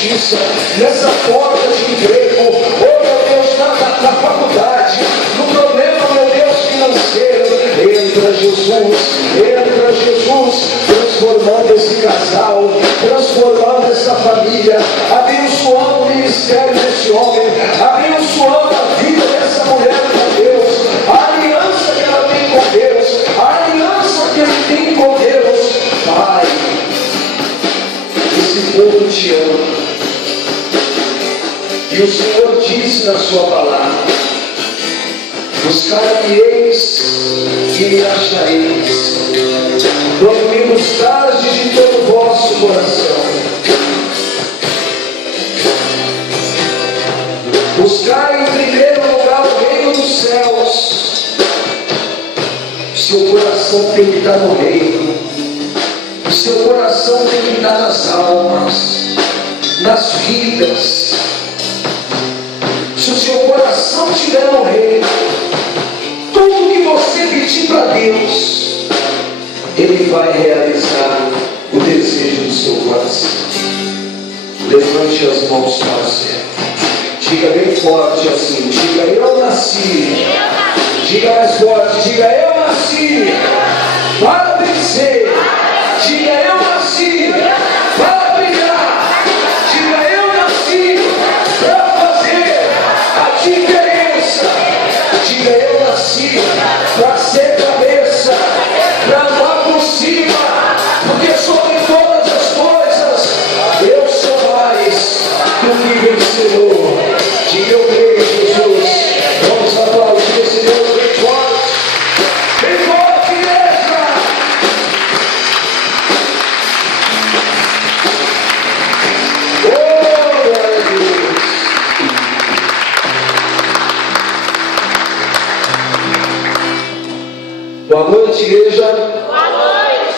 justiça, nessa porta de emprego, oh meu Deus, na faculdade, no problema, meu Deus, financeiro. Entra Jesus, transformando esse casal, transformando essa família, abençoando o ministério desse homem, abençoando a vida dessa mulher com Deus, a aliança que ela tem com Deus, a aliança que ele tem com Deus. Pai, esse povo te ama, e o Senhor disse na sua palavra: buscar-me-eis e me achareis, quando me buscardes de todo o vosso coração. Buscai em primeiro lugar o reino dos céus. O seu coração tem que estar no reino, o seu coração tem que estar nas almas, nas vidas. Se o seu coração estiver no reino, tudo que você pedir para Deus, Ele vai realizar o desejo do seu coração. Levante as mãos para o céu, diga bem forte assim, diga: eu nasci. Diga mais forte, diga: eu nasci para vencer. Diga: eu nasci para brilhar. Diga: eu nasci para fazer a diferença. Diga: eu nasci para ser cabeça, para andar por cima, porque sobre todas as coisas eu sou mais do que vencedor. Diga: eu creio, Jesus. Vamos aplaudir esse Deus bem forte. Bem forte, igreja. Oh, glória a Deus. Boa noite, igreja. Boa noite.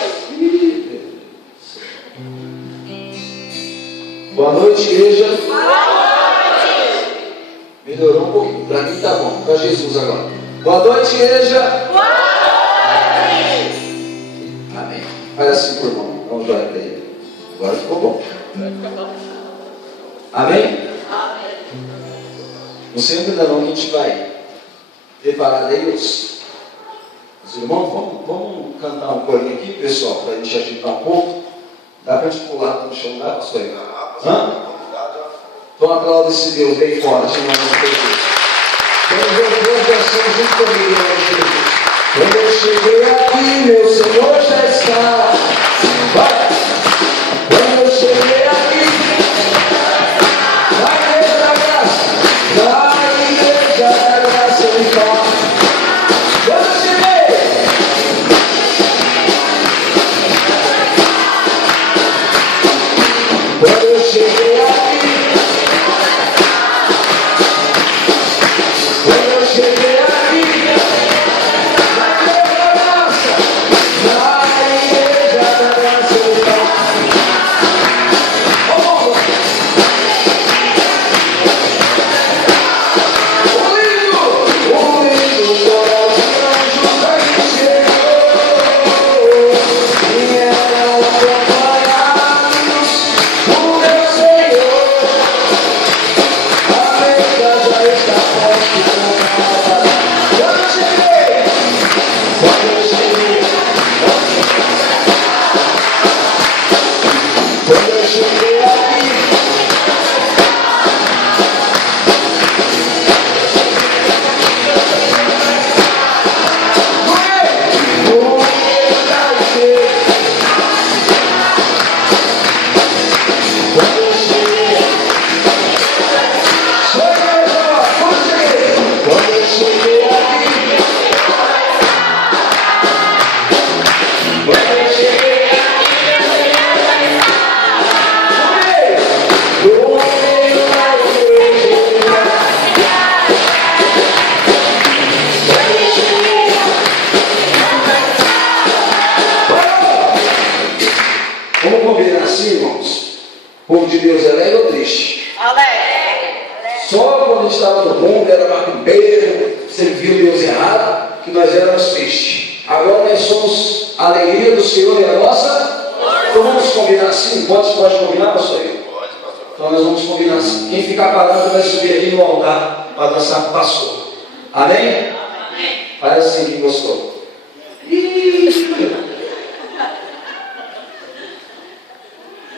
Boa noite, igreja. Boa noite. Melhorou um pouquinho. Para mim tá bom. Para Jesus agora. Boa noite, igreja. Boa noite. Amém. Faz assim por mão. Vamos dar para ele. Agora ficou bom. Amém? Não sei ainda não que a gente vai preparar Deus. Os irmãos, vamos cantar um corinho aqui, pessoal, para a gente agitar um pouco. Dá para a gente pular no chão, dá, pastor? Hã? Então aplauda esse Deus bem forte, em nome de Jesus. Vamos ver duas versões junto comigo, em nome de Jesus. Quando eu cheguei aqui, meu Senhor já está. Vai! Quando eu cheguei aqui, na igreja da graça, ele toca. Quando eu cheguei, quando eu cheguei aqui, quando eu cheguei aqui, na igreja da graça, ele toca. Oh! O lindo coral de anjos aí chegou, e eram acompanhados do meu Senhor. A mesa já está posta. Quando eu cheguei, quando eu cheguei, quando eu cheguei aqui, vamos combinar assim, irmãos? O povo de Deus é alegre ou triste? Alegre. Só quando a gente estava no mundo, era macumbeiro, serviu Deus errado, que nós éramos tristes. Agora nós somos a alegria do Senhor e a nossa. Então vamos combinar assim? Pode combinar, pastor? Pode, pastor. Então nós vamos combinar assim. Quem ficar parado vai subir aqui no altar para dançar com o pastor. Amém? Amém. Faz assim, quem gostou.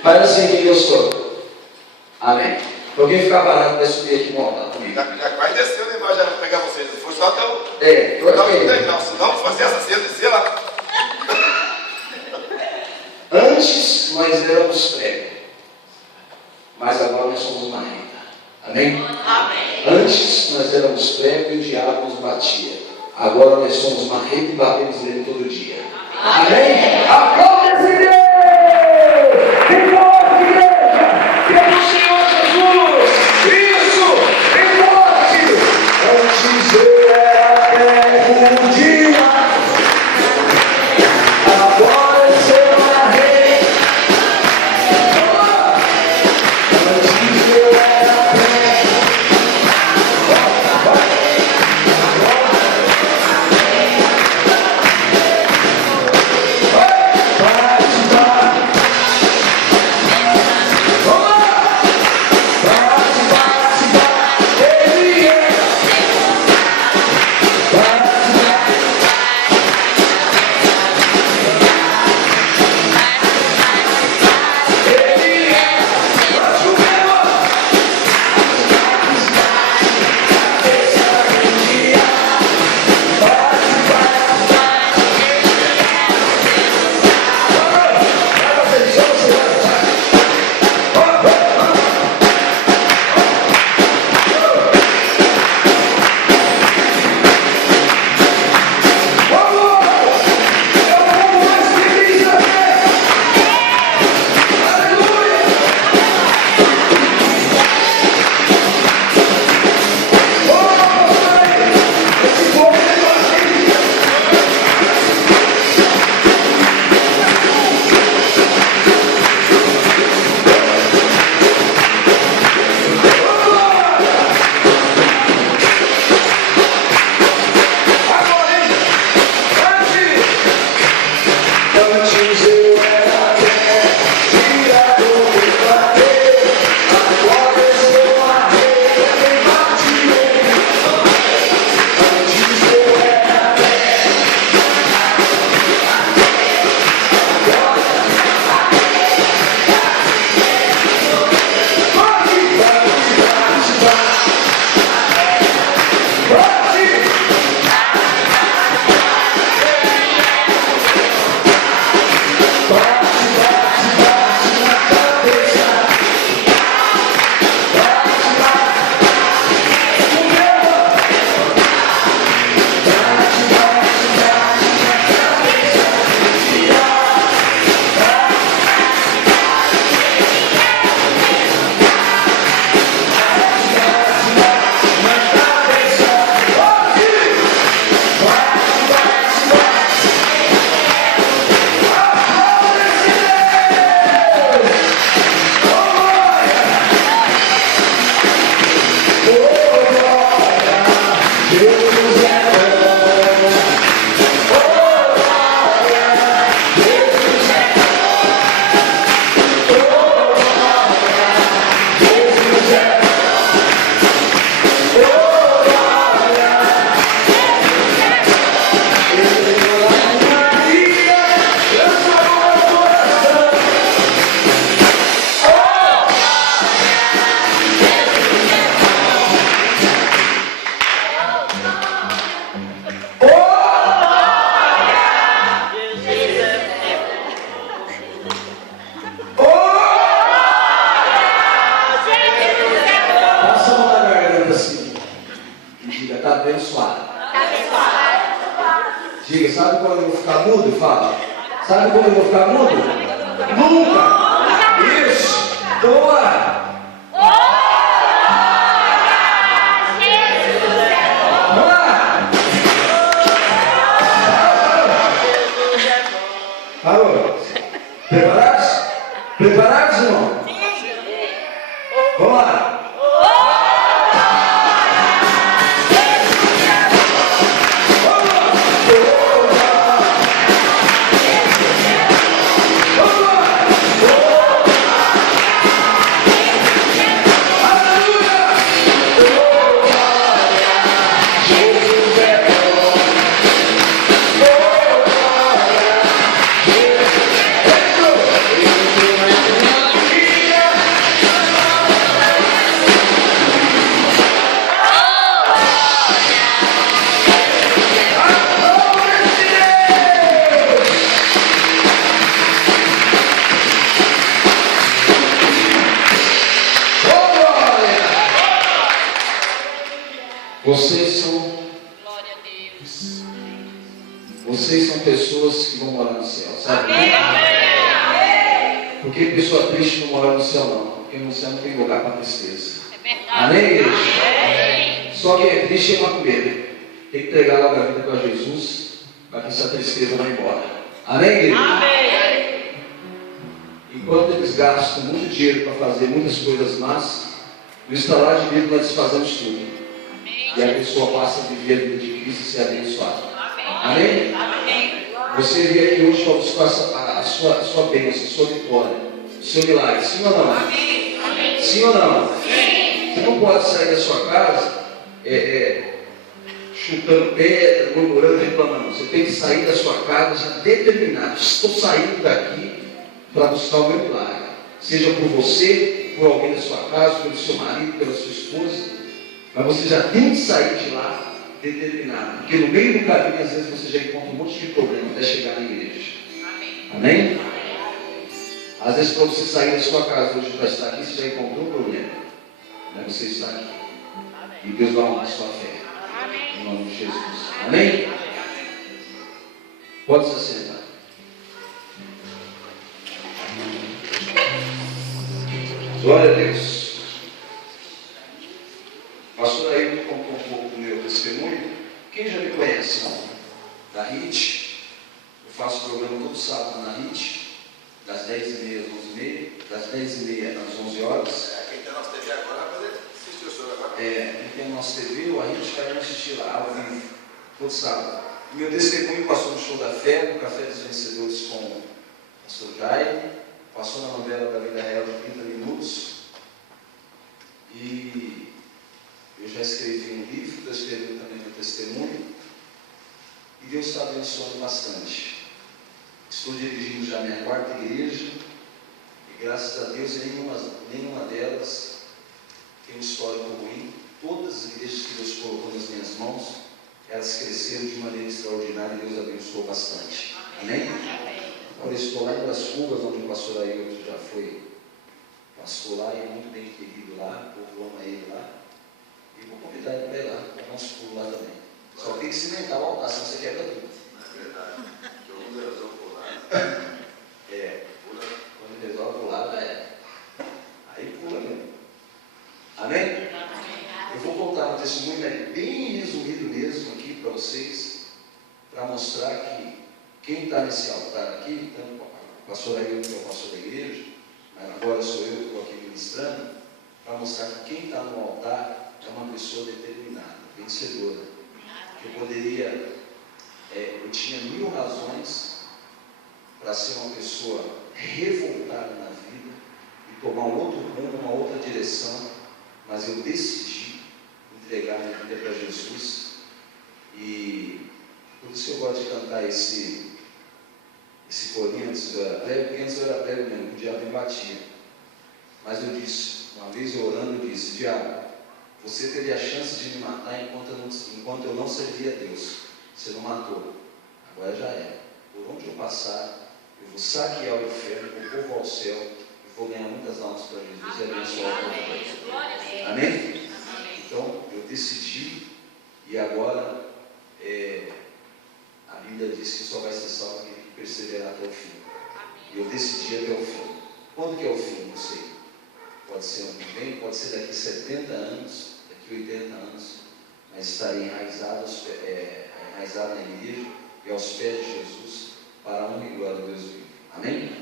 Faz assim, quem gostou. Amém. Então quem ficar parado vai subir aqui no altar comigo. Já quase desceu a imagem, já vou pegar vocês. Se for só até o. Senão fazer essa cena descer lá. Antes nós éramos prego, mas agora nós somos uma renda. Amém? Amém. Antes nós éramos prego e o diabo nos batia. Agora nós somos uma renda e batemos nele todo dia. Amém? Aplauda essa igreja! Tem forte, igreja! Pelo Senhor Jesus! Isso! Tem forte! Antes eu era prego um dia. Agora eu sou uma renda. Antes eu era prego. Diga, sabe quando eu vou ficar mudo? Fala. Sabe quando eu vou ficar mudo? Nunca! Isso! Boa! Vamos lá! Parou! Preparados? Preparados, irmão? Vamos lá! Vocês são pessoas que vão morar no céu, sabe? Porque pessoa triste não mora no céu, não. Porque no céu não tem lugar para tristeza. Amém, igreja? Só quem é triste é macumbeiro. Tem que entregar logo a vida para Jesus, para que essa tristeza vá embora. Amém, igreja? Enquanto eles gastam muito dinheiro para fazer muitas coisas más, no estalar de dedo nós desfazemos tudo. E a pessoa passa a viver a vida de Cristo e ser abençoada. Amém? Você veio aqui hoje para buscar a sua bênção, a sua vitória, o seu milagre. Sim ou não? Sim ou não? Você não pode sair da sua casa chutando pedra, murmurando, reclamando. Você tem que sair da sua casa já determinado. Estou saindo daqui para buscar o meu milagre. Seja por você, por alguém da sua casa, pelo seu marido, pela sua esposa. Mas você já tem que sair de lá determinado. Porque no meio do caminho, às vezes, você já encontra um monte de problema até chegar na igreja. Amém? Às vezes, para você sair da sua casa hoje para estar aqui, você já encontrou um problema. Mas você está aqui. E Deus vai honrar a sua fé. Em nome de Jesus. Amém? Pode se sentar. Glória a Deus. Pastor aí contou um pouco do meu testemunho. Quem já me conhece, irmão? Da HIT. Eu faço programa todo sábado na HIT, das 10h30 às 11h30, das 10h30 às 11 horas. Quem tem nossa TV agora vai poder assistir o senhor agora. Quem tem nossa TV, o HIT vai assistir lá ao vivo, todo sábado. O meu testemunho passou no Show da Fé, no Café dos Vencedores com o pastor Jair, passou na novela da Vida Real de 30 minutos. E eu já escrevi um livro, estou escrevendo também meu testemunho. E Deus está abençoando bastante. Estou dirigindo já minha quarta igreja. E graças a Deus, nenhuma delas tem um histórico ruim. Todas as igrejas que Deus colocou nas minhas mãos, elas cresceram de maneira extraordinária e Deus abençoou bastante. Amém? Agora eu estou lá em Las Cubas, onde o pastor Ailton já foi pastor lá e é muito bem querido lá. O povo ama ele lá. E vou convidar ele para ir lá, para dar uns pulos lá também. Só tem que cimentar o altar, senão você quebra tudo. É verdade. Eu resolvo pular. Quando resolve pular, aí pula mesmo. Amém? Eu vou contar um testemunho bem resumido mesmo aqui para vocês, para mostrar que quem está nesse altar aqui, tanto o pastor Ailton, que é o pastor da igreja, mas agora sou eu que estou aqui ministrando, para mostrar que quem está no altar é uma pessoa determinada, vencedora. Eu tinha 1000 razões para ser uma pessoa revoltada na vida e tomar um outro rumo, uma outra direção, mas eu decidi entregar minha vida para Jesus. E por isso eu gosto de cantar esse corinho antes do prego, porque antes eu era prego mesmo, o diabo me batia. Mas eu disse, uma vez eu orando, eu disse: diabo, você teve a chance de me matar enquanto eu não servia a Deus. Você não matou. Agora já é. Por onde eu passar, eu vou saquear o inferno, vou povo ao céu, e vou ganhar muitas almas para Jesus e abençoar o povo. Amém? Então, eu decidi, e agora a Bíblia diz que só vai ser salvo aquele que perseverar até o fim. E eu decidi até o fim. Quando que é o fim? Não sei. Pode ser ano que vem, pode ser daqui 70 anos, daqui 80 anos, mas estarei enraizado na igreja e aos pés de Jesus, para a honra e glória de Deus vivo. Amém?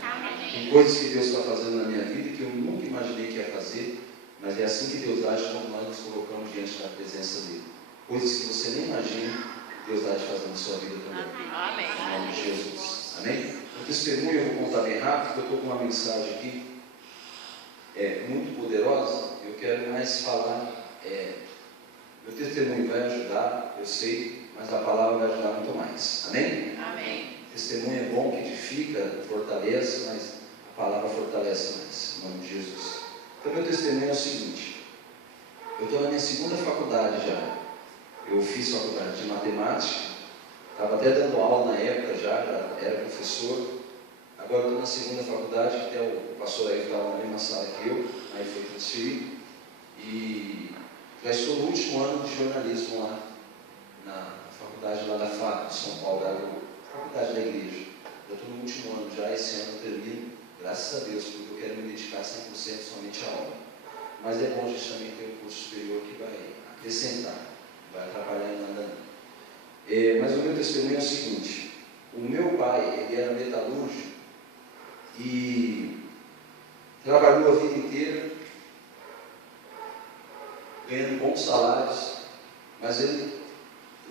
Tem coisas que Deus está fazendo na minha vida que eu nunca imaginei que ia fazer, mas é assim que Deus age quando nós nos colocamos diante da presença dele. Coisas que você nem imagina, Deus age fazendo na sua vida também. Amém. Em nome de Jesus. Amém? O testemunho eu vou contar bem rápido, eu estou com uma mensagem aqui muito poderosa. Eu quero mais falar. Meu testemunho vai ajudar, eu sei, mas a palavra vai ajudar muito mais. Amém? Amém. Testemunho é bom, que edifica, fortalece, mas a palavra fortalece mais. Em nome de Jesus. Então, meu testemunho é o seguinte: eu estou na minha segunda faculdade já. Eu fiz faculdade de matemática, estava até dando aula na época já era professor. Agora estou na segunda faculdade, que até o pastor aí estava na mesma sala que eu, aí foi transferido. E Já estou no último ano de jornalismo lá, na faculdade lá da FAP, de São Paulo, da faculdade da igreja. Já estou no último ano já, esse ano eu termino, graças a Deus, porque eu quero me dedicar 100% somente à obra. Mas é bom justamente ter um curso superior que vai acrescentar, vai atrapalhar em nada não. Mas o meu testemunho é o seguinte: o meu pai, ele era metalúrgico e trabalhou a vida inteira, ganhando bons salários, mas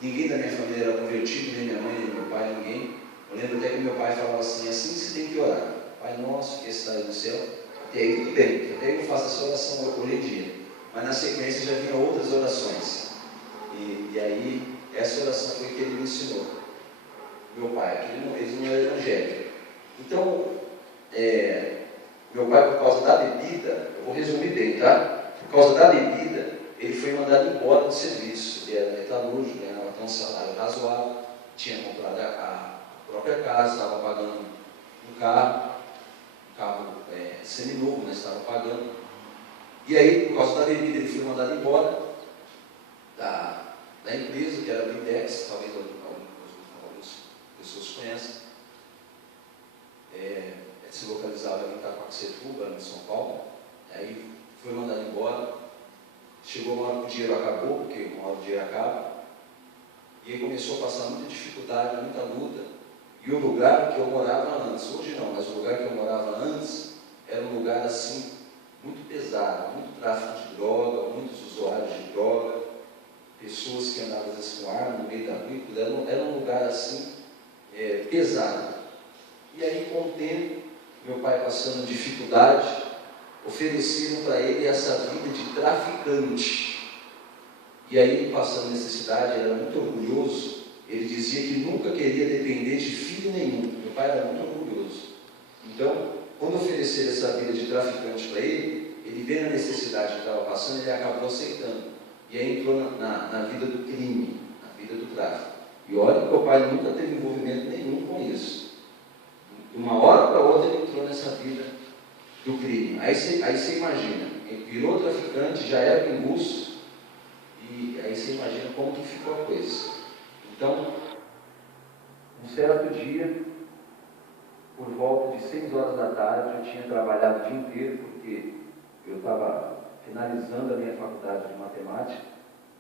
ninguém da minha família era convertido, nem minha mãe, nem meu pai, ninguém. Eu lembro até que meu pai falava assim: assim você tem que orar, Pai nosso que estás no céu. Até aí tudo bem, até aí eu faço essa oração hoje em dia, mas na sequência já vinham outras orações, e aí essa oração foi que ele me ensinou, meu pai, que ele não era evangélico. Então, meu pai, por causa da bebida, eu vou resumir bem, tá? Por causa da bebida, ele foi mandado embora do serviço. Ele era metalúrgico, ganhava até um salário razoável, tinha comprado a própria casa, estava pagando um carro seminovo, mas estava pagando. E aí, por causa da bebida, ele foi mandado embora da empresa, que era a Blindex, talvez algumas pessoas conhecem. Se localizava em Itacoaxetuba, em São Paulo. Aí foi mandado embora. Chegou uma hora que o dinheiro acabou, porque uma hora o dinheiro acaba. E aí começou a passar muita dificuldade, muita luta. E o lugar que eu morava antes, hoje não, mas o lugar que eu morava antes, era um lugar assim, muito pesado, muito tráfico de droga, muitos usuários de droga, pessoas que andavam às vezes com arma no meio da rua, era um lugar assim, pesado. E aí, com o tempo, meu pai passando dificuldade, ofereceram para ele essa vida de traficante. E aí, passando necessidade, ele era muito orgulhoso, ele dizia que nunca queria depender de filho nenhum. Meu pai era muito orgulhoso. Então, quando ofereceram essa vida de traficante para ele vendo a necessidade que estava passando, ele acabou aceitando. E aí entrou na vida do crime, na vida do tráfico. E olha que meu pai nunca teve envolvimento nenhum com isso. De uma hora para outra ele entrou nessa vida do crime. Aí você imagina, ele virou traficante, já era pinguço, e aí você imagina como que ficou a coisa. Então, um certo dia, por volta de 6 horas da tarde, eu tinha trabalhado o dia inteiro, porque eu estava finalizando a minha faculdade de matemática.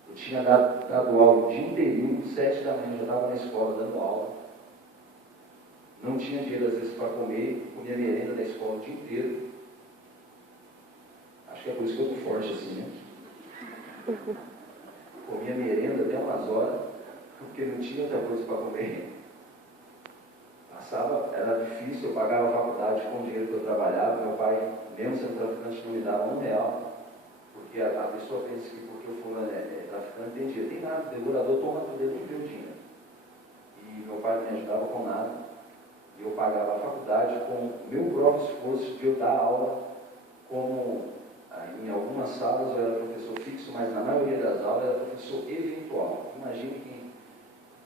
Eu tinha dado aula o dia inteirinho, 7 da manhã, eu já estava na escola dando aula. Não tinha dinheiro às vezes para comer, comia merenda da escola o dia inteiro. Acho que é por isso que eu estou forte assim, né? Comia merenda até umas horas, porque não tinha outra coisa para comer. Era difícil, eu pagava a faculdade com o dinheiro que eu trabalhava. Meu pai, mesmo sendo traficante, não me dava R$1, porque a pessoa pensa que porque o fulano é traficante tem dinheiro. Tem nada, o devorador toma tudo, ele não tem o dinheiro. E meu pai não me ajudava com nada. E eu pagava a faculdade com o meu próprio esforço de eu dar aula, como em algumas salas eu era professor fixo, mas na maioria das aulas eu era professor eventual. Imagine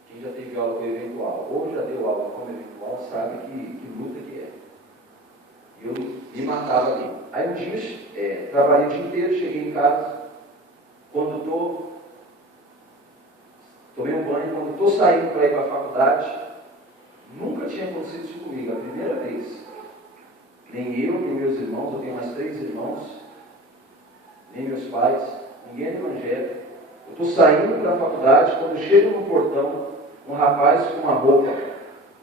quem já teve aula com eventual, ou já deu aula como eventual, sabe que luta que é. E eu me matava ali. Aí um dia, trabalhei o dia inteiro, cheguei em casa, tomei um banho, quando estou saindo para ir para a faculdade, nunca tinha acontecido isso comigo, a primeira vez. Nem eu, nem meus irmãos, eu tenho mais 3 irmãos, nem meus pais, ninguém é evangélico. Eu estou saindo para a faculdade, quando eu chego no portão, um rapaz com uma roupa,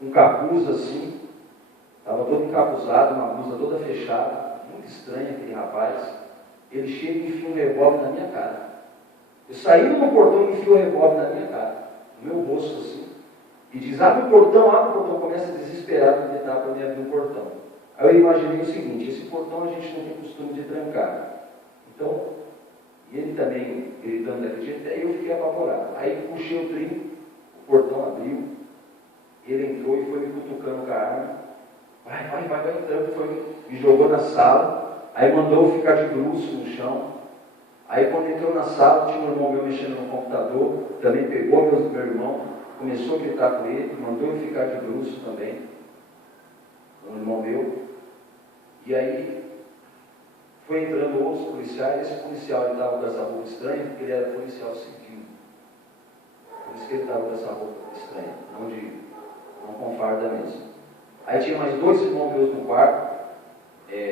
um capuz assim, estava todo encapuzado, uma blusa toda fechada, muito estranho aquele rapaz. Ele chega e enfia um revólver na minha cara. Eu saí no portão e enfio o revólver na minha cara, no meu rosto assim, e diz: abre o portão, começa a desesperar para tentar para me abrir o portão. Aí eu imaginei o seguinte: esse portão a gente não tem costume de trancar. Então, e ele também gritando daquele jeito, aí eu fiquei apavorado. Aí puxei o trinco, o portão abriu, ele entrou e foi me cutucando com a arma. Vai entrando, me jogou na sala, aí mandou eu ficar de bruços no chão. Aí quando entrou na sala, tinha um irmão meu mexendo no computador, também pegou meu irmão, começou a gritar com ele, mandou eu ficar de bruços também, um irmão meu. E aí foi entrando outros policiais. Esse policial estava com essa roupa estranha, porque ele era policial civil. Por isso que ele estava com essa roupa estranha, não com farda mesmo. Aí tinha mais 2 irmãos meus no quarto,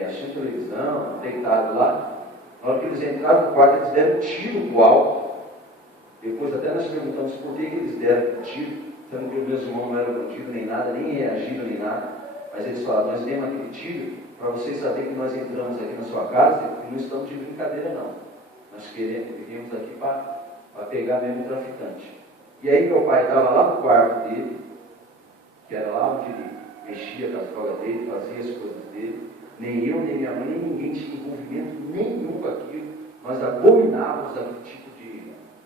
assistindo televisão, deitado lá. Na hora que eles entraram no quarto, eles deram um tiro do alto. Depois até nós perguntamos por que eles deram um tiro, sendo que os meus irmãos não eram bandidos nem nada, nem reagiram nem nada. Mas eles falaram, nós demos aquele tiro para vocês saberem que nós entramos aqui na sua casa e não estamos de brincadeira não. Nós viemos aqui para pegar mesmo o traficante. E aí meu pai estava lá no quarto dele, que era lá onde ele mexia com as drogas dele, fazia as coisas dele. Nem eu, nem minha mãe, nem ninguém tinha envolvimento nenhum com aquilo. Nós abominávamos aquele tipo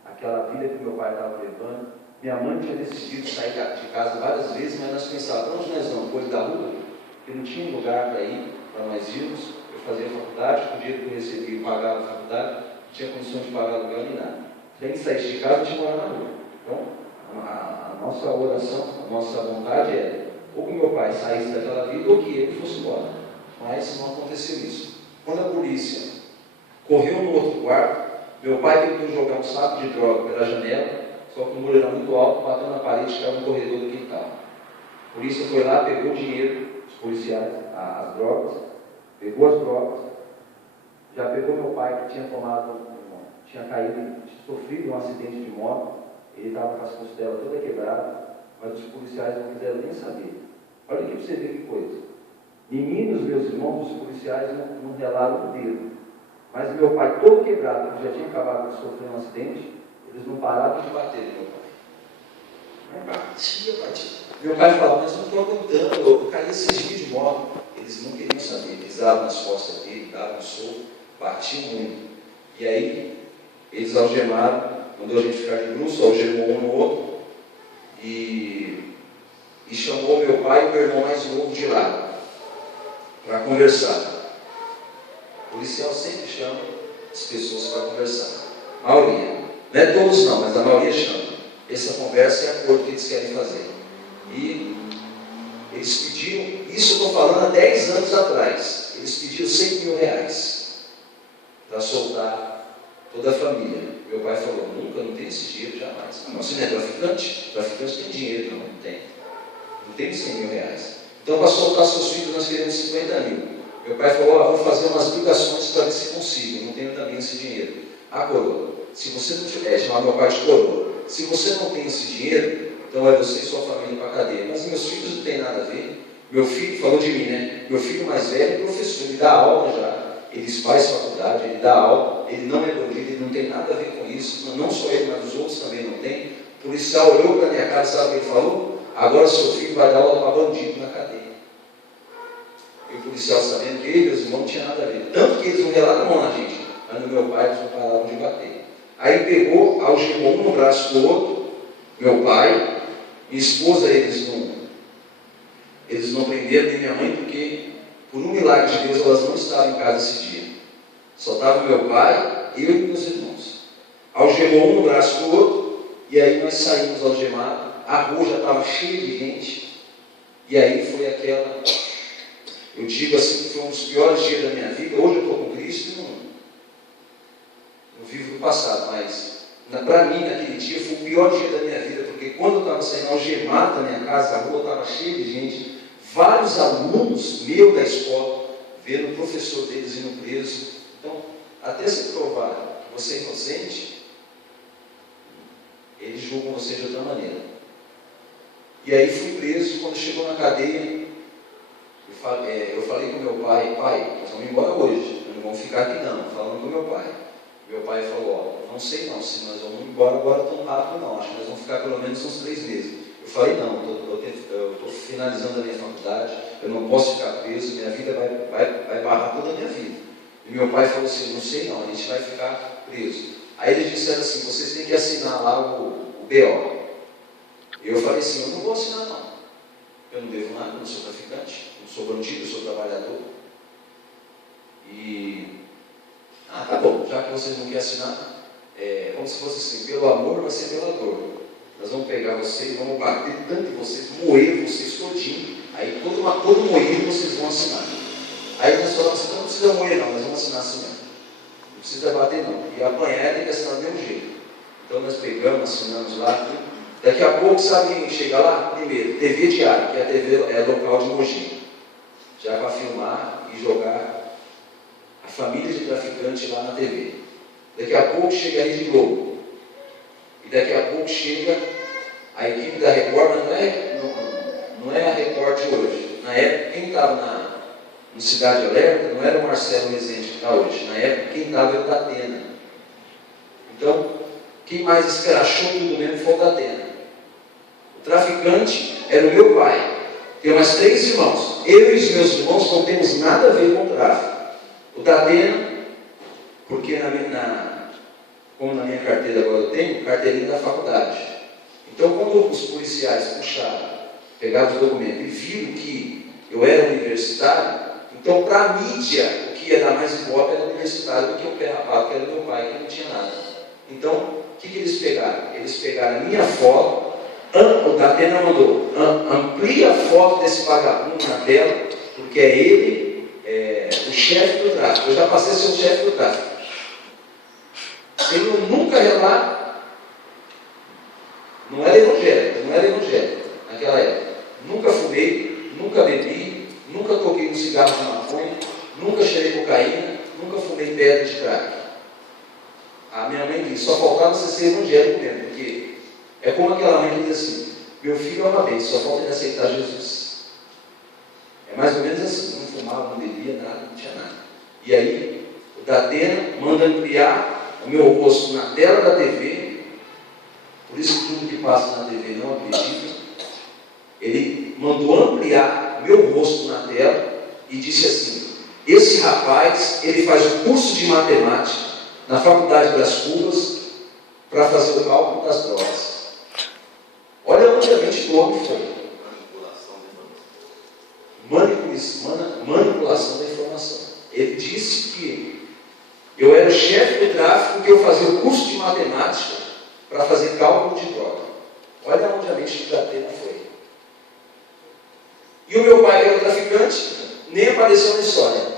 aquela vida que meu pai estava levando. Minha mãe tinha decidido sair de casa várias vezes, mas nós pensávamos, onde nós vamos? Depois da rua? Porque não tinha um lugar para ir, para nós irmos. Eu fazia faculdade, com o dinheiro que eu recebia, eu pagava a faculdade, não tinha condição de pagar aluguel nem nada. Sem sair de casa, eu tinha que morar na rua. Então, a nossa oração, a nossa vontade era ou que meu pai saísse daquela vida ou que ele fosse embora. Mas não aconteceu isso. Quando a polícia correu no outro quarto, meu pai tentou jogar um saco de droga pela janela, só que o muro era muito alto, bateu na parede e caiu no corredor do quintal. A polícia foi lá, pegou o dinheiro, os policiais, as drogas, pegou as drogas, já pegou meu pai que tinha caído, tinha sofrido um acidente de moto, ele estava com as costelas todas quebradas, mas os policiais não quiseram nem saber. Olha aqui para você ver que coisa. Meninos, meus irmãos, os policiais não relaram o dedo. Mas meu pai todo quebrado, que já tinha acabado de sofrer um acidente, eles não paravam de bater no meu pai. Batia. Meu pai falava, mas não estou aguentando, eu caí esses dias de moto. Eles não queriam saber, eles davam nas costas dele, davam um soco, batiam muito. E aí, eles algemaram, mandou a gente ficar de bruço, algemou um no outro, e chamou meu pai e meu irmão mais novo de lá, para conversar. O policial sempre chama as pessoas para conversar. A maioria. Não é todos não, mas a maioria chama. Essa conversa é a acordo que eles querem fazer. E eles pediram, isso eu estou falando há 10 anos atrás, eles pediram 100 mil reais para soltar toda a família. Meu pai falou, nunca, não tem esse dinheiro, jamais. Não, você não é traficante? Traficante tem dinheiro, não tem. Não tem 100 mil reais. Então, para soltar seus filhos, nós queremos 50 mil. Meu pai falou, vou fazer umas ligações para ver se consigo, não tenho também esse dinheiro. Coroa, se você não tiver, chamar meu pai de coroa, se você não tem esse dinheiro, então vai você e sua família para a cadeia. Mas meus filhos não tem nada a ver. Meu filho, falou de mim, né? Meu filho mais velho é professor, ele dá aula já, ele faz faculdade, ele dá aula, ele não é bandido, ele não tem nada a ver com isso, não só ele, mas os outros também não tem. O policial olhou para a minha cara, sabe o que ele falou? Agora seu filho vai dar aula para bandido na cadeia. E o policial sabendo que ele e meus irmãos não tinha nada a ver. Tanto que eles não relaram a mão na gente, mas no meu pai eles não paravam de bater. Aí pegou, algemou um no braço do outro, meu pai, minha esposa, eles não prenderam, nem minha mãe, porque por um milagre de Deus elas não estavam em casa esse dia. Só estava meu pai, eu e meus irmãos. Algemou um no braço do outro, e aí nós saímos algemados, a rua já estava cheia de gente, e aí foi aquela... Eu digo assim que foi um dos piores dias da minha vida. Hoje eu estou com Cristo e não vivo no passado, mas para mim naquele dia foi o pior dia da minha vida, porque quando eu estava saindo algemado da minha casa, a rua estava cheia de gente, vários alunos meus da escola, vendo o professor deles indo preso. Então, até se provar que você é inocente, eles julgam você de outra maneira. E aí fui preso. Quando chegou na cadeia, eu falei com meu pai, nós vamos embora hoje, nós não vamos ficar aqui não, falando com meu pai. Meu pai falou, não sei não, se nós vamos embora agora tão rápido não, acho que nós vamos ficar pelo menos uns 3 meses. Eu falei, não, eu estou finalizando a minha faculdade, eu não posso ficar preso, minha vida vai barrar toda a minha vida. E meu pai falou assim, não sei não, a gente vai ficar preso. Aí eles disseram assim, vocês têm que assinar lá o BO. E eu falei assim, eu não vou assinar não. Eu não devo nada, eu não sou traficante, não sou bandido, eu sou trabalhador. Tá bom, já que vocês não querem assinar, é como se fosse assim, pelo amor vai ser pela dor. Nós vamos pegar vocês, vamos bater tanto em vocês, moer vocês todinho, aí todo moído vocês vão assinar. Aí nós falamos assim, não precisa moer não, nós vamos assinar assim mesmo. Não precisa bater não. E apanhar tem que assinar do mesmo jeito. Então nós pegamos, assinamos lá. Daqui a pouco, sabe quem chega lá? Primeiro, TV Diário, que é a TV local de Mogi. Já vai filmar e jogar a família de traficante lá na TV. Daqui a pouco chega a Rede Globo. E daqui a pouco chega a equipe da Record, mas não é a Record de hoje. Na época, quem estava no Cidade Alerta não era o Marcelo Rezende que está hoje. Na época, quem estava era o Datena. Então, quem mais escrachou tudo mesmo foi o Datena. O traficante era o meu pai. Tem mais 3 irmãos. Eu e os meus irmãos não temos nada a ver com o tráfico. O Datena, porque como na minha carteira agora eu tenho, carteirinha da faculdade. Então, quando os policiais puxaram, pegaram os documentos e viram que eu era universitário, então, para a mídia, o que ia dar mais ibope era universitário do que o pé rapado, que era meu pai, que não tinha nada. Então, o que eles pegaram? Eles pegaram a minha foto, o Datena mandou, amplia a foto desse vagabundo na tela, porque é ele, o chefe do tráfico. Eu já passei a ser o chefe do tráfico. Ele nunca relato, não era evangélico naquela época. Nunca fumei, nunca bebi, nunca toquei um cigarro de maconha, nunca cheirei cocaína, nunca fumei pedra de crack. A minha mãe disse, só faltava você ser evangélico mesmo, porque é como aquela mãe que diz assim, meu filho é uma bênção, só falta ele aceitar Jesus. É mais ou menos assim, não fumava, não bebia, nada, não tinha nada. E aí, o Datena manda ampliar o meu rosto na tela da TV, por isso que tudo que passa na TV não acredita. Ele mandou ampliar o meu rosto na tela e disse assim, esse rapaz, ele faz o curso de matemática na Faculdade das Cubas para fazer o cálculo das drogas. Olha onde a mente do homem foi. Manipulação da informação. Ele disse que eu era o chefe do tráfico, que eu fazia o curso de matemática para fazer cálculo de droga. Olha onde a mente do Datena foi. E o meu pai, que era traficante, nem apareceu na história.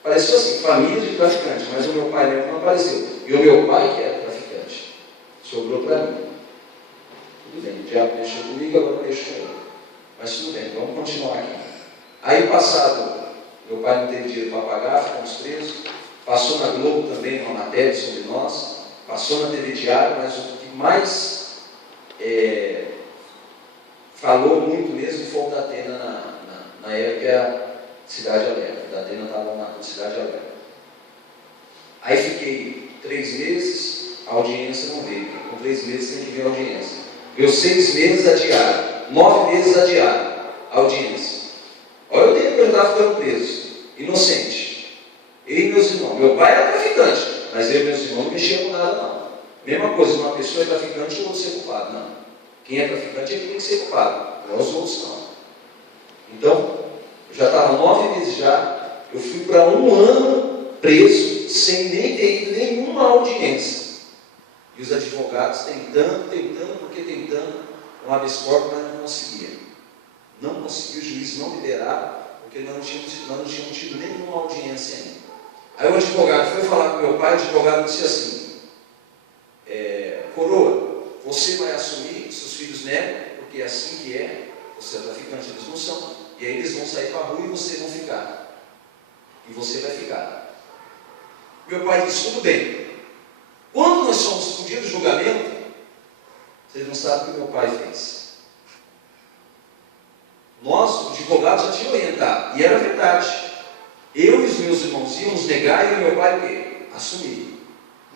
Apareceu assim, família de traficante, mas o meu pai mesmo não apareceu. E o meu pai, que era traficante, sobrou para mim. Tudo bem, o diabo mexeu comigo, agora mexeu com ele. Mas tudo bem, vamos continuar aqui. Aí, passado, meu pai não teve dinheiro para pagar, ficamos presos. Passou na Globo também uma matéria sobre nós. Passou na TV Diário, mas o que mais falou muito mesmo foi o Datena na época, era Cidade Alerta. O Datena estava na Cidade Alerta. Aí fiquei 3 meses, a audiência não veio. Com 3 meses tem que ver a audiência. Veio 6 meses adiado, 9 meses adiado a audiência. Olha o tempo que eu estava ficando preso, inocente. Eu e meus irmãos. Meu pai era traficante, mas eu e meus irmãos não mexiam com nada, não. Mesma coisa, uma pessoa é traficante e o outro ser culpado. Não. Quem é traficante é quem tem que ser culpado, não os outros não. Então, eu já estava 9 meses já, eu fui para 1 ano preso, sem nem ter ido nenhuma audiência. E os advogados tentando, um habeas corpus, mas não conseguia. Não conseguia, o juiz não liberar, porque nós não tínhamos tido nenhuma audiência ainda. Aí o advogado foi falar com meu pai, o advogado disse assim, coroa, você vai assumir, seus filhos negam, porque é assim que é, você é traficante, eles não são, e aí eles vão sair para a rua e você vai ficar. E você vai ficar. Meu pai disse, tudo bem. Quando nós fomos no dia do julgamento, vocês não sabem o que meu pai fez. Nós, os advogados, já tinham orientado, e era verdade. Eu e os meus irmãos íamos negar e o meu pai o quê? Assumir.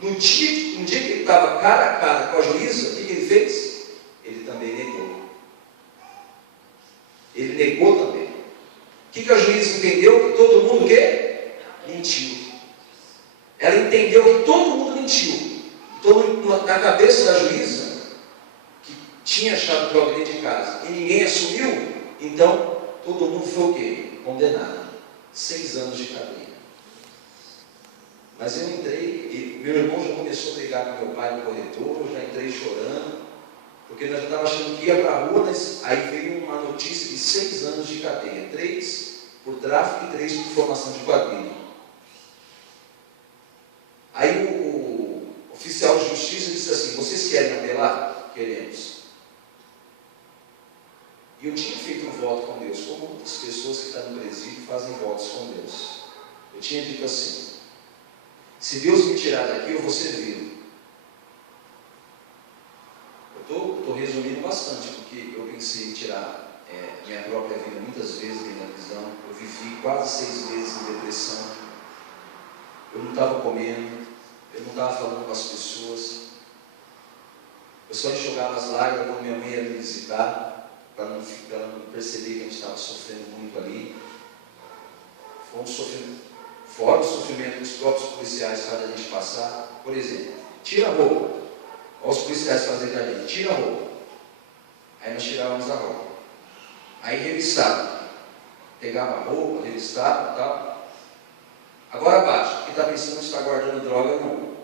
No dia que ele estava cara a cara com a juíza, o que ele fez? Ele também negou. Ele negou também. O que a juíza entendeu? Que todo mundo o quê? Mentiu. Ela entendeu que todo mundo mentiu. Então, na cabeça da juíza, que tinha achado droga dentro de casa e ninguém assumiu, então todo mundo foi o quê? Condenado. 6 anos de cadeia. Mas eu entrei, e meu irmão já começou a brigar com meu pai no corredor, eu já entrei chorando, porque nós já estávamos achando que ia para a rua, mas aí veio uma notícia de 6 anos de cadeia. 3 por tráfico e 3 por formação de quadrilha. Aí o oficial de justiça disse assim: vocês querem apelar? Queremos. E eu tinha feito um voto com Deus, como muitas pessoas que estão no presídio fazem votos com Deus. Eu tinha dito assim: se Deus me tirar daqui, eu vou servir. Eu estou resumindo bastante, porque eu pensei em tirar minha própria vida muitas vezes dentro da prisão. Eu vivi quase 6 meses em depressão. Eu não estava comendo, eu não estava falando com as pessoas. Eu só enxugava as lágrimas quando minha mãe ia me visitar, para não perceber que a gente estava sofrendo muito ali. Foi um sofrimento, fora o sofrimento dos próprios policiais que fazem a gente passar. Por exemplo, tira a roupa. Olha os policiais fazendo com a gente: tira a roupa. Aí nós tirávamos a roupa. Aí revistava. Pegava a roupa, revistava e tal. Agora abaixa, porque está pensando que está guardando droga, não.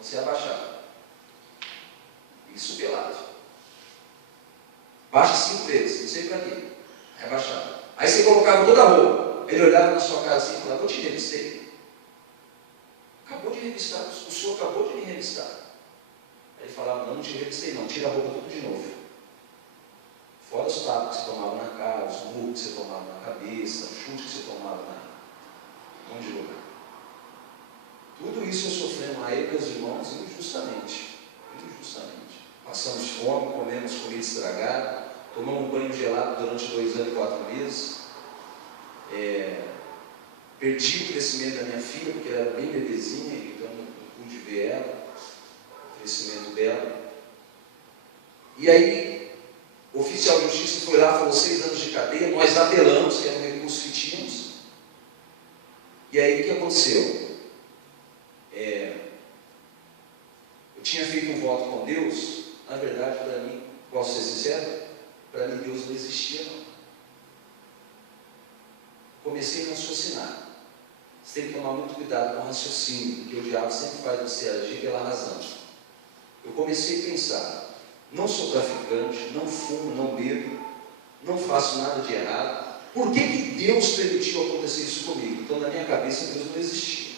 Você abaixava. Isso pelado. Baixa 5 vezes, não sei para quê. Aí abaixava. Aí você colocava toda a roupa. Ele olhava na sua cara assim e falava: eu te revistei. Acabou de revistar, o senhor acabou de me revistar. Aí ele falava: não te revistei não, tira a roupa tudo de novo. Fora os tapas que você tomava na cara, os murros que você tomava na cabeça, o chute que você tomava na mão de lugar. Tudo isso eu sofrendo a ele, meus irmãos, injustamente. Injustamente. Passamos fome, comemos comida estragada, tomamos um banho gelado durante 2 anos e 4 meses. Perdi o crescimento da minha filha, porque ela era bem bebezinha, então não pude ver ela, o crescimento dela. E aí, o oficial de justiça foi lá, falou: 6 anos de cadeia, nós apelamos, que era um recurso que tínhamos. E aí, o que aconteceu? Eu tinha feito um voto com Deus. Na verdade, para mim, posso ser sincero, para mim Deus não existia, não. Comecei a raciocinar. Você tem que tomar muito cuidado com o raciocínio, porque o diabo sempre faz você agir pela razão. Eu comecei a pensar: não sou traficante, não fumo, não bebo, não faço nada de errado. Por que Deus permitiu acontecer isso comigo? Então, na minha cabeça, Deus não existia.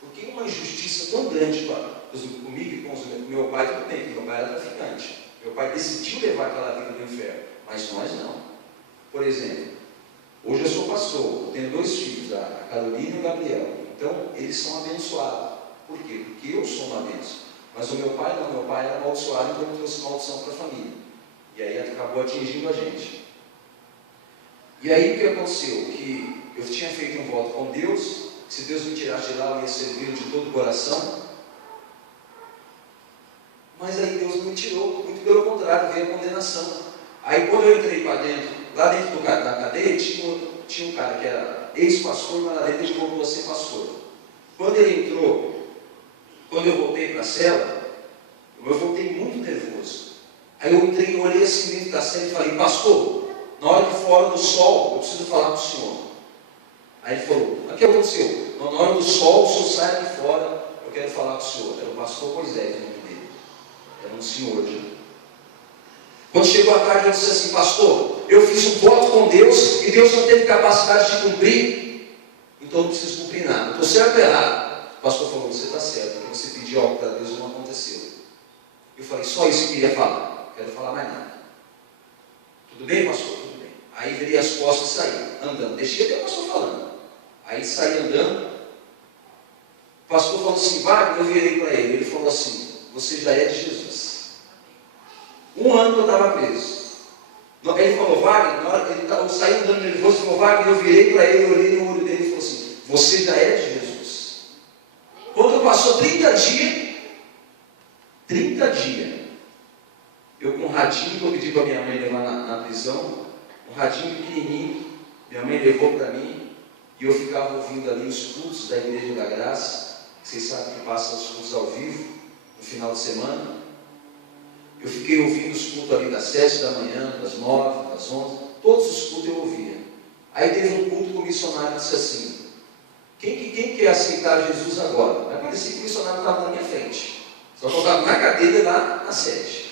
Porque uma injustiça tão grande comigo e com meu pai, tudo bem, porque meu pai era traficante. Meu pai decidiu levar aquela vida do inferno, mas nós não. Por exemplo, hoje eu sou pastor, eu tenho 2 filhos, a Carolina e o Gabriel. Então, eles são abençoados. Por quê? Porque eu sou uma bênção. Mas o meu pai não, meu pai era amaldiçoado, então ele trouxe maldição para a família. E aí acabou atingindo a gente. E aí o que aconteceu? Que eu tinha feito um voto com Deus: se Deus me tirasse de lá, eu ia servir de todo o coração. Mas aí Deus não me tirou, muito pelo contrário, veio a condenação. Aí quando eu entrei para dentro, lá dentro da cadeia, tinha um cara que era ex-pastor, mas lá dentro ele voltou a ser pastor. Quando ele entrou, quando eu voltei para a cela, eu voltei muito nervoso. Aí eu entrei e olhei assim dentro da cela e falei: pastor, na hora que fora do sol, eu preciso falar com o senhor. Aí ele falou: o que aconteceu? Na hora do sol, o senhor sai aqui fora, eu quero falar com o senhor. Era o pastor Moisés, o nome dele. Era um senhor já. Quando chegou a tarde, eu disse assim: pastor, eu fiz um voto com Deus e Deus não teve capacidade de cumprir, então eu não preciso cumprir nada. Estou certo ou errado? O pastor falou: você está certo, porque você pediu algo para Deus e não aconteceu. Eu falei: só isso que eu queria falar, não quero falar mais nada. Tudo bem, pastor? Tudo bem. Aí virei as costas e saí, andando. Deixei até o pastor falando. Aí saí andando. O pastor falou assim: Wagner, eu virei para ele. Ele falou assim: você já é de Jesus. 1 ano que eu estava preso. Ele falou: Wagner, na hora que eu saí andando nervoso, ele falou: Wagner, eu virei para ele, olhei no olho dele e falou assim: você já é de Jesus. Quando passou 30 dias, eu com um radinho que eu pedi para minha mãe levar na prisão, um radinho pequenininho, minha mãe levou para mim, e eu ficava ouvindo ali os cultos da Igreja da Graça. Vocês sabem que passa os cultos ao vivo, no final de semana. Eu fiquei ouvindo os cultos ali das 7 da manhã, das 9, das 11, todos os cultos eu ouvia. Aí teve um culto que o missionário disse assim: quem quer aceitar Jesus agora? Mas parecia que o missionário estava na minha frente, só que eu estava na cadeira lá na sede.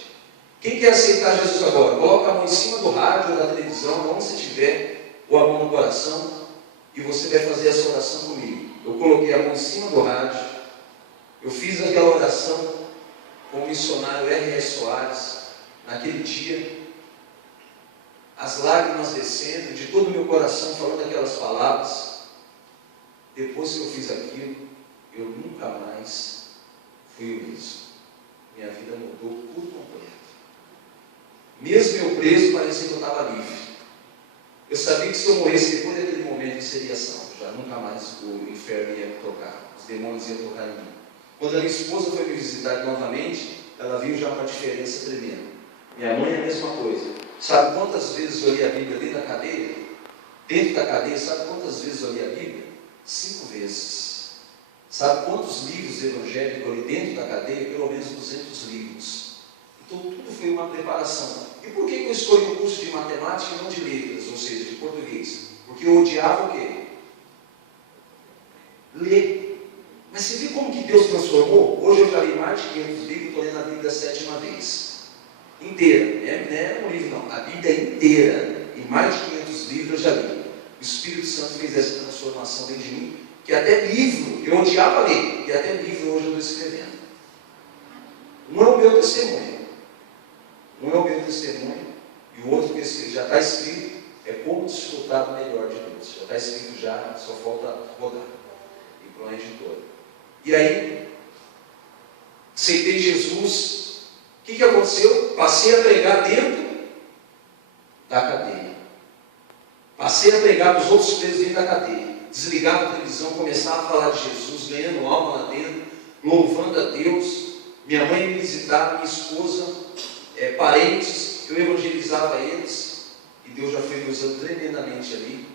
Quem quer aceitar Jesus agora? Coloca a mão em cima do rádio ou da televisão, onde você estiver. ou a mão no coração, e você vai fazer essa oração comigo. Eu coloquei a mão em cima do rádio, eu fiz aquela oração com o missionário R.S. Soares, naquele dia, as lágrimas descendo de todo o meu coração, falando aquelas palavras. Depois que eu fiz aquilo, eu nunca mais fui o mesmo. Minha vida mudou por completo. Mesmo eu preso, parecia que eu estava livre. Eu sabia que se eu morresse depois daquele momento, eu seria salvo. Já nunca mais o inferno ia me tocar, os demônios iam tocar em mim. Quando a minha esposa foi me visitar novamente, ela viu já uma diferença tremenda. Minha mãe é a mesma coisa. Sabe quantas vezes eu li a Bíblia dentro da cadeia? Dentro da cadeia, sabe quantas vezes eu li a Bíblia? 5 vezes. Sabe quantos livros evangélicos eu li dentro da cadeia? Pelo menos 200 livros. Então tudo foi uma preparação. E por que eu escolhi o curso de matemática e não de letras, ou seja, de português? Porque eu odiava o quê? Ler. Mas você viu como que Deus transformou? Hoje eu já li mais de 500 livros, estou lendo a Bíblia a 7ª vez. Inteira. Não é um livro não, a Bíblia inteira. E mais de 500 livros eu já li. O Espírito Santo fez essa transformação dentro de mim, que até livro, eu odiava ler, e até livro hoje eu estou escrevendo. Um é o meu testemunho. Um é o meu testemunho, e o outro que já está escrito, é como desfrutar do melhor de Deus. Já está escrito já, só falta rodar. E para uma editora. E aí, aceitei Jesus. O que aconteceu? Passei a pregar dentro da cadeia. Passei a pregar para os outros presos dentro da cadeia. Desligava a televisão, começava a falar de Jesus, ganhando alma lá dentro, louvando a Deus. Minha mãe me visitava, minha esposa, parentes, eu evangelizava eles, e Deus já foi me usando tremendamente ali.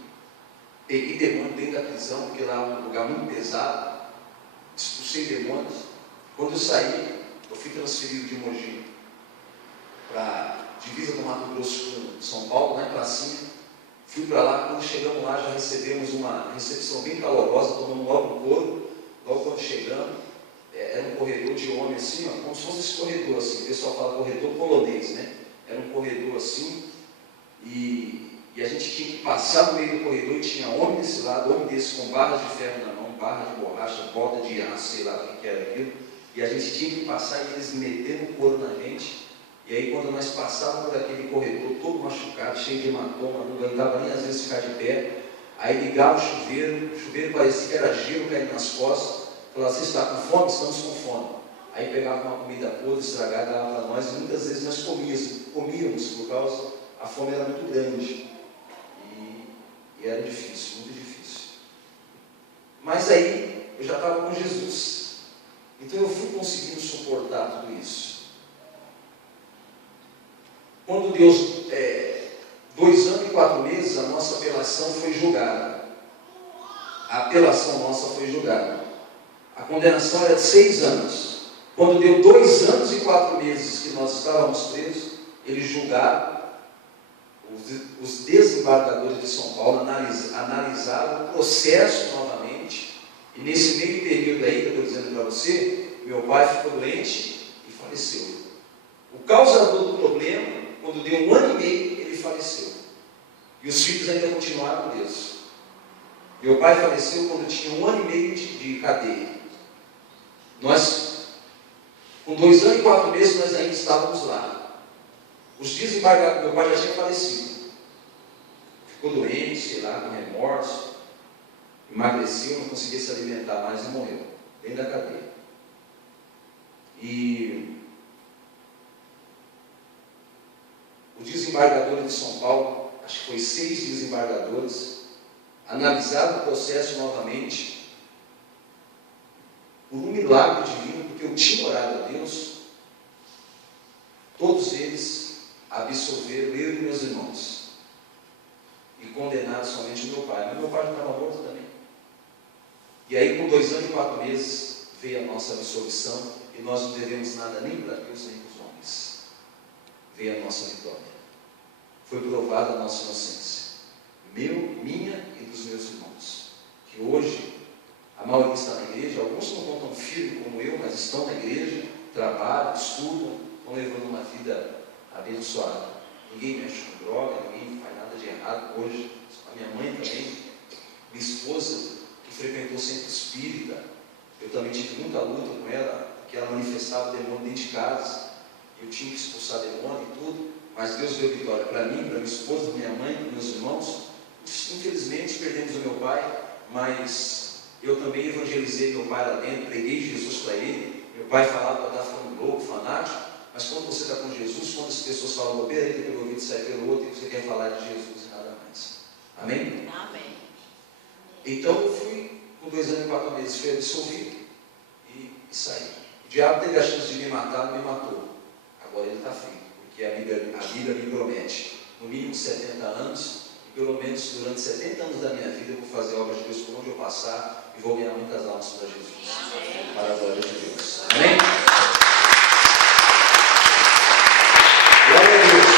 Peguei demônio dentro da prisão, porque lá é um lugar muito pesado, expulsei demônios. Quando eu saí, eu fui transferido de Mogi para a divisa do Mato Grosso com São Paulo, lá em Pracinha. Fui para lá, quando chegamos lá já recebemos uma recepção bem calorosa, tomamos logo um couro. Logo quando chegamos, era um corredor de homem assim, ó, como se fosse esse corredor assim, o pessoal fala corredor polonês, né? Era um corredor assim, e a gente tinha que passar no meio do corredor e tinha homem desse lado, homem desse com barra de ferro na mão, barra de borracha, bota de aço, sei lá o que era aquilo, e a gente tinha que passar e eles metendo o couro na gente. E aí quando nós passávamos por aquele corredor todo machucado, cheio de hematoma, não aguentava nem às vezes ficar de pé, aí ligava o chuveiro parecia que era gelo caindo nas costas, falava, você está com fome? Estamos com fome. Aí pegava uma comida podre, estragada, dava para nós, e muitas vezes nós comíamos, por causa, a fome era muito grande, e era difícil, muito difícil. Mas aí, eu já estava com Jesus, então eu fui conseguindo suportar tudo isso. Quando Deus, 2 anos e 4 meses, a nossa apelação foi julgada. A apelação nossa foi julgada. A condenação era de 6 anos. Quando deu 2 anos e 4 meses que nós estávamos presos, eles julgaram, os desembargadores de São Paulo analisaram o processo novamente, e nesse meio período aí, que eu estou dizendo para você, meu pai ficou doente e faleceu. O causador do problema, quando deu 1 ano e meio, ele faleceu. E os filhos ainda continuaram presos. Meu pai faleceu quando tinha 1 ano e meio de cadeia. Nós, com 2 anos e 4 meses, nós ainda estávamos lá. Os desembargadores, meu pai já tinha falecido. Ficou doente, sei lá, com remorso. Emagreceu, não conseguia se alimentar mais e morreu. Dentro da cadeia. E os desembargadores de São Paulo, acho que foi 6 desembargadores, analisaram o processo novamente, por um milagre divino, porque eu tinha orado a Deus, todos eles absolveram eu e meus irmãos, e condenaram somente o meu pai. Mas meu pai já estava morto também. E aí, com 2 anos e 4 meses, veio a nossa absolvição, e nós não devemos nada nem para Deus, nem para os homens. Veio a nossa vitória. Foi provada a nossa inocência. Minha e dos meus irmãos. Que hoje, a maioria está na igreja, alguns não estão tão firmes como eu, mas estão na igreja, trabalham, estudam, estão levando uma vida abençoada. ninguém mexe com droga, ninguém faz nada de errado hoje. A minha mãe também, minha esposa, que frequentou centro espírita, eu também tive muita luta com ela, porque ela manifestava demônio dentro de casa, eu tinha que expulsar demônio e tudo, mas Deus deu vitória para mim, para minha esposa, para minha mãe, para meus irmãos. Infelizmente perdemos o meu pai, mas eu também evangelizei meu pai lá dentro, preguei Jesus para ele. Meu pai falava que eu estava ficando louco, fanático, mas quando você está com Jesus, quando as pessoas falam, opera ele pelo ouvido e sai pelo outro, e você quer falar de Jesus e nada mais. Amém? Amém. Então eu fui, com 2 anos e 4 meses, fui absolvido e saí. O diabo teve a chance de me matar, não me matou. Agora ele está frio, porque a Bíblia me promete, no mínimo 70 anos, e pelo menos durante 70 anos da minha vida eu vou fazer a obra de Deus por onde eu passar e vou ganhar muitas almas para Jesus.